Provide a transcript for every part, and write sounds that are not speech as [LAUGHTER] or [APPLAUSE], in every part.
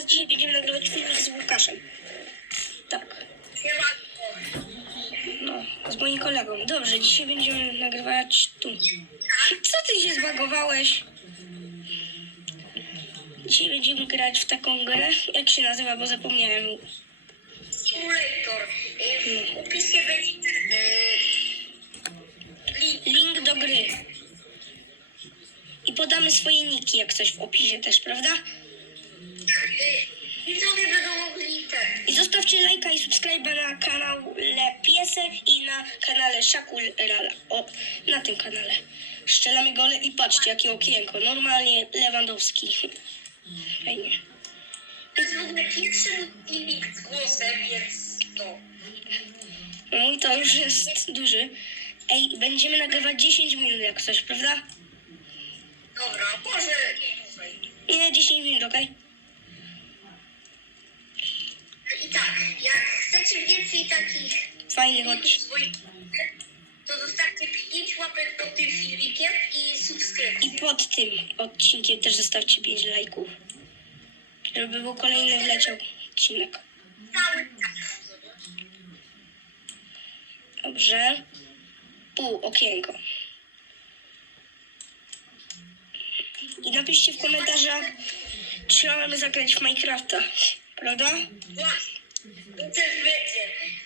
teraz dzisiaj będziemy nagrywać filmik z Łukaszem. Tak, no, z moim kolegą. Dobrze, dzisiaj będziemy nagrywać tu. Co ty się zbagowałeś? Dzisiaj będziemy grać w taką grę. Jak się nazywa, bo zapomniałem. Simulator. W opisie będzie. Link do gry. I podamy swoje niki, jak coś w opisie też, prawda? Widzowie będą mogli ten. I zostawcie lajka i subskryba na kanał Le Piesek i na kanale Szakul Rala. O, na tym kanale. Szczelamy gole i patrzcie, jakie okienko. Normalnie Lewandowski. [LAUGHS] Fajnie. To jest w ogóle pierwszy mój filmik z głosem, więc no. Mój to już jest duży. Ej, będziemy nagrywać 10 minut jak coś, prawda? Dobra, może i dłużej. Nie, 10 minut, okej? I tak, jak chcecie więcej takich Fajny, filmików chodź. swoich, to zostawcie 5 łapek pod tym filmikiem i subskrypcję. I pod tym odcinkiem też zostawcie 5 lajków. Żeby był kolejny wleciał odcinek. Cały czas. Dobrze. Pół okienko. I napiszcie w komentarzach, czy mamy zagrać w Minecrafta. Prawda? Właśnie. Też będzie.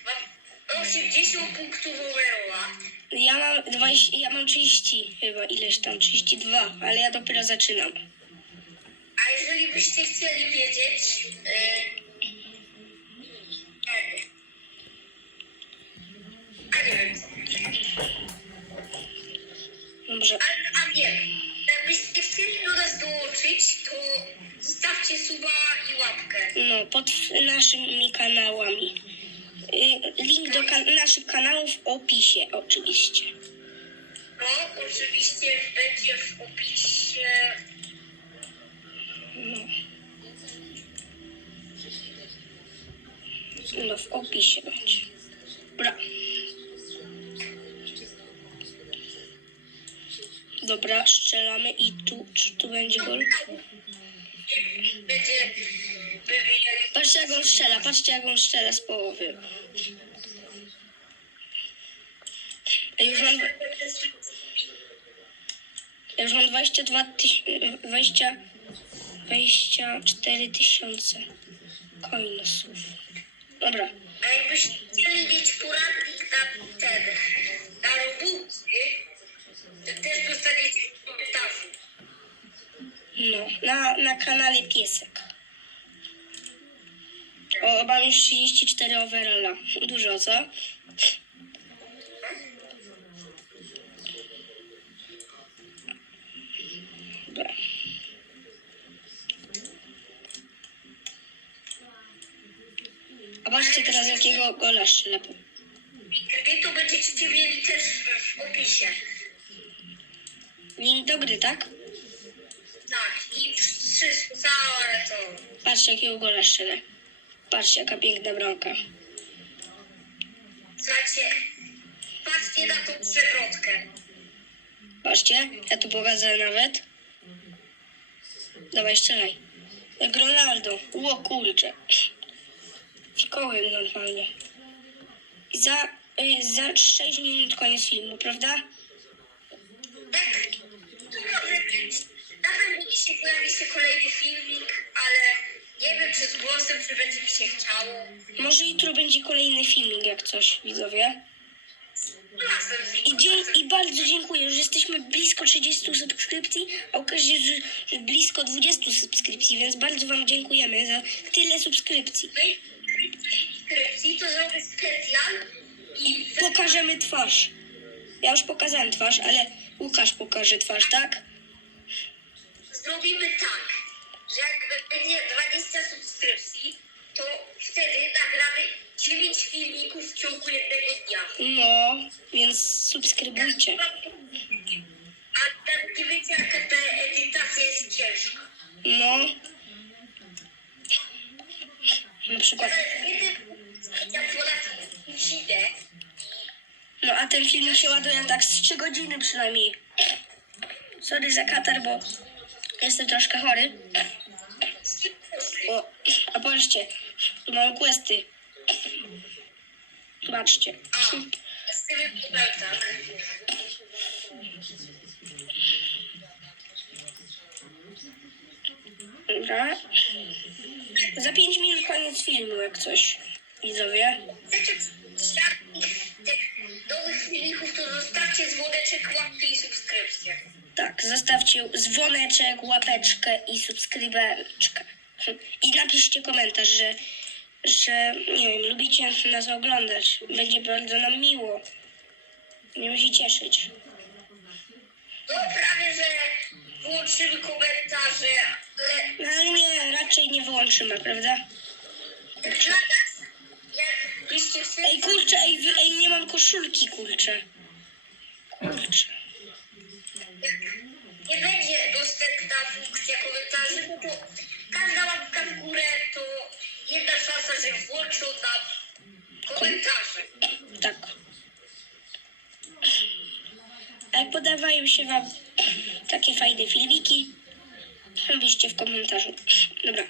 Mam 80 punktów overalla. Ja mam 20, ja mam 30 chyba, ileś tam, 32, ale ja dopiero zaczynam. A jeżeli byście chcieli wiedzieć, zostawcie suba i łapkę. No, pod naszymi kanałami. Y, Link do kan- naszych kanałów w opisie, oczywiście. No, oczywiście będzie w opisie. No. No, w opisie będzie. Dobra. Dobra, strzelamy i tu, czy tu będzie gol? Będzie. Patrzcie jak on strzela, patrzcie jak on strzela z połowy. Ja już mam, ja już mam 22 tysiące, 20, 24 tysiące coinsów. Dobra, A jakbyście chcieli mieć poradnik na ten, na robuxy, to też dostaniecie w komentarzu. No, na, na kanale Piesek. O, mam już 34 overalla. Dużo, co? Dobra. A patrzcie teraz jakiego gola ślepu. Wy to będziecie mieli też w opisie. Link do gry, tak? Tak, i wszystko całe to. Patrzcie jakiego gola strzelę. Patrzcie jaka piękna bramka. Słuchajcie, patrzcie na tą przewrotkę. Patrzcie, ja tu pokażę nawet. Dawaj, strzelaj. Jak Ronaldo. Ło kurczę. Fikołem normalnie. Za, y, za 6 minut koniec filmu, prawda? Tak, to może być. Na dzisiaj pojawi się kolejny filmik, ale nie wiem czy z głosem, czy będzie mi się chciało. Może jutro będzie kolejny filmik, jak coś, widzowie. I, dzie- I bardzo dziękuję, już jesteśmy blisko 30 subskrypcji, a okaże się, że, że blisko 20 subskrypcji, więc bardzo Wam dziękujemy za tyle subskrypcji. subskrypcji, to zrobię specjal i Pokażemy twarz. Ja już pokazałem twarz, ale Łukasz pokaże twarz, tak? Zrobimy tak, że jak będzie 20 subskrypcji, to wtedy nagramy 9 filmików w ciągu jednego dnia. No, więc subskrybujcie. A tak nie wiecie, jaka ta edytacja jest ciężka. No. Na przykład. Ja ponad idę No a ten film się ładuje tak z 3 godziny przynajmniej. Sorry za katar, bo jestem troszkę chory. O, a patrzcie, tu mam questy. Z tak. Dobra. Za 5 minut koniec filmu, jak coś. Widzowie. Chcecie nowych filmików, to zostawcie dzwoneczek, łapkę i subskrypcję. Tak, zostawcie dzwoneczek, łapeczkę i subskrybeczkę. I napiszcie komentarz, że, że nie wiem, lubicie nas oglądać. Będzie bardzo nam miło. Będziemy się cieszyć. No prawie, że włączymy komentarze, ale No ale nie, raczej nie wyłączymy, prawda? dla nas, Ej, kurczę, ej, wy- ej, nie mam koszulki, kurczę. Kurczę. Nie będzie dostępna funkcja komentarzy, bo to każda łapka w górę to jedna szansa, że włączą nam komentarze. Tak. A jak podawają się wam takie fajne filmiki, piszcie w komentarzu. Dobra.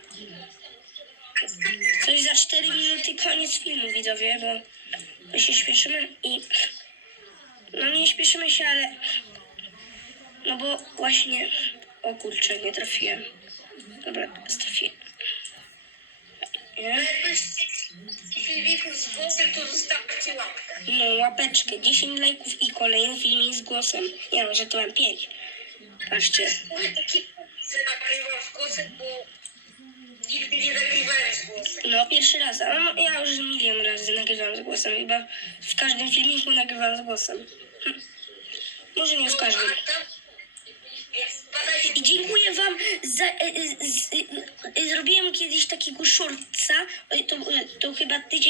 Coś za 4 minuty koniec filmu, widzowie, bo my się śpieszymy i... No nie śpieszymy się, ale... No bo właśnie... O kurczę, nie trafiłem. Dobra, trafiłem. Nie? Jakbyście filmików z głosem, to zostawcie łapkę. No, łapeczkę, 10 lajków i kolejny filmik z głosem. Nie no, że to mam 5. Patrzcie. Mówię taki, że nagrywam z głosem, bo nigdy nie nagrywałem z głosem. No, pierwszy raz. A no, ja już milion razy nagrywam z głosem. Chyba w każdym filmiku nagrywam z głosem. Hm. Może nie w każdym. A tam, więc badajcie I dziękuję wam za... E, e, z, e, e, zrobiłem kiedyś takiego shortsa. E, To, e, to chyba tydzień